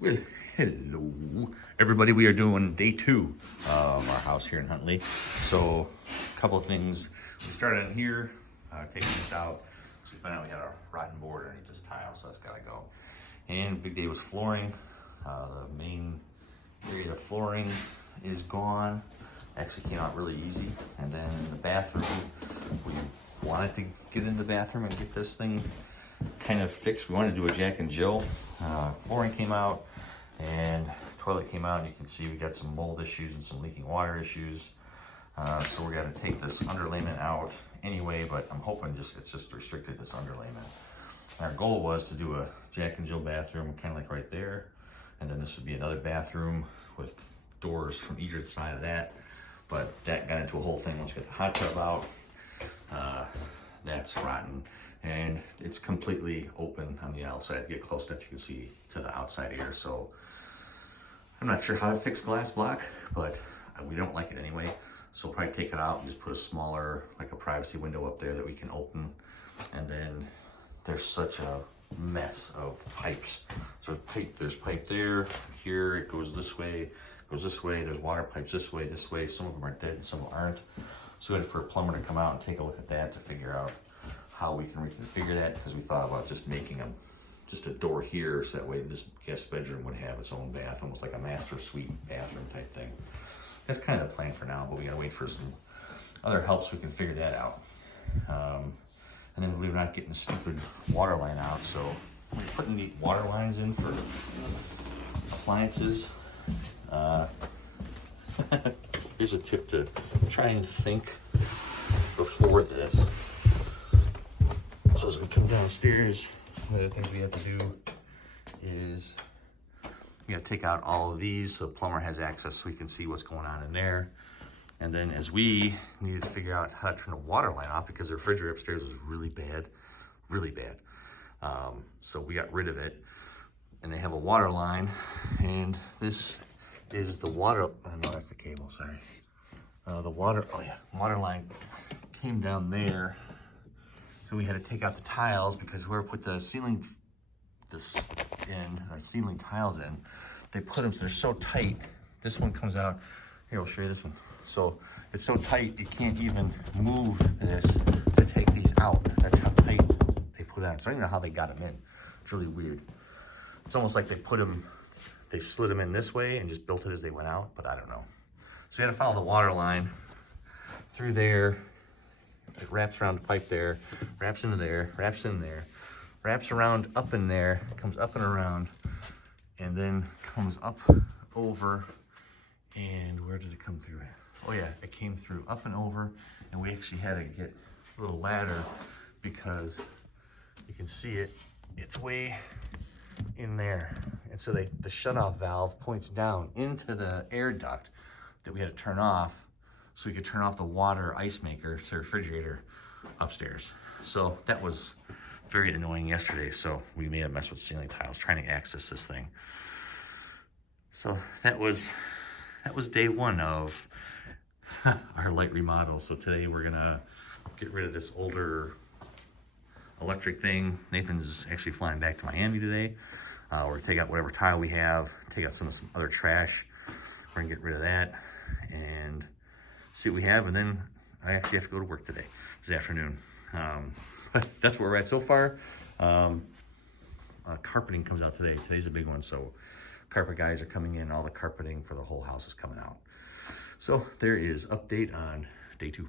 Well, hello, everybody. We are doing day 2 of our house here in Huntley. So, a couple of things. We started in here, taking this out. So we found out we had a rotten board underneath this tile, so that's gotta go. And big day was flooring. The main area of flooring is gone. Actually came out really easy. And then in the bathroom, we wanted to get in the bathroom and get this thing kind of fixed. We wanted to do a Jack and Jill. Flooring came out and toilet came out, and you can see we got some mold issues and some leaking water issues. So we're gonna take this underlayment out anyway, but I'm hoping it's just restricted this underlayment. Our goal was to do a Jack and Jill bathroom, kind of like right there, and then this would be another bathroom with doors from either side of that. But that got into a whole thing once you get the hot tub out. That's rotten, and it's completely open on the outside. Get close enough, you can see to the outside air. So I'm not sure how to fix glass block, but we don't like it anyway. So we'll probably take it out and just put a smaller, like a privacy window up there that we can open. And then there's such a mess of pipes. So there's pipe there, here, it goes this way, there's water pipes this way. Some of them are dead, some aren't. So we had for a plumber to come out and take a look at that to figure out how we can reconfigure that, because we thought about just making just a door here, so that way this guest bedroom would have its own bath, almost like a master suite bathroom type thing. That's kind of the plan for now, but we gotta wait for some other help so we can figure that out. And then believe it or not, getting the stupid water line out. So we're putting the water lines in for appliances. Here's a tip to try and think before this. So as we come downstairs, one of the things we have to do is we gotta take out all of these so the plumber has access so we can see what's going on in there. And then as we needed to figure out how to turn the water line off, because the refrigerator upstairs was really bad. So we got rid of it, and they have a water line, and this is the water, oh no, that's the cable, sorry. Water line came down there. So we had to take out the tiles because where we put the ceiling tiles in, they put them so they're so tight. This one comes out, here, I'll show you this one. So it's so tight, you can't even move this to take these out. That's how tight they put it on. So I don't know how they got them in. It's really weird. It's almost like they slid them in this way and just built it as they went out, but I don't know. So you had to follow the water line through there. It wraps around the pipe there, wraps into there, wraps in there, wraps around up in there, comes up and around, and then comes up over. And where did it come through? Oh yeah, it came through up and over, and we actually had to get a little ladder because you can see it's way in there. And so the shutoff valve points down into the air duct that we had to turn off so we could turn off the water ice maker to the refrigerator upstairs. So that was very annoying yesterday. So we made a mess with ceiling tiles trying to access this thing. So that was day 1 of our light remodel. So today we're gonna get rid of this older electric thing. Nathan's actually flying back to Miami today. We're gonna take out whatever tile we have, take out some other trash. We're gonna get rid of that and see what we have. And then I actually have to go to work today, this afternoon. But that's where we're at so far. Carpeting comes out today. Today's a big one. So carpet guys are coming in. All the carpeting for the whole house is coming out. So there is update on day 2.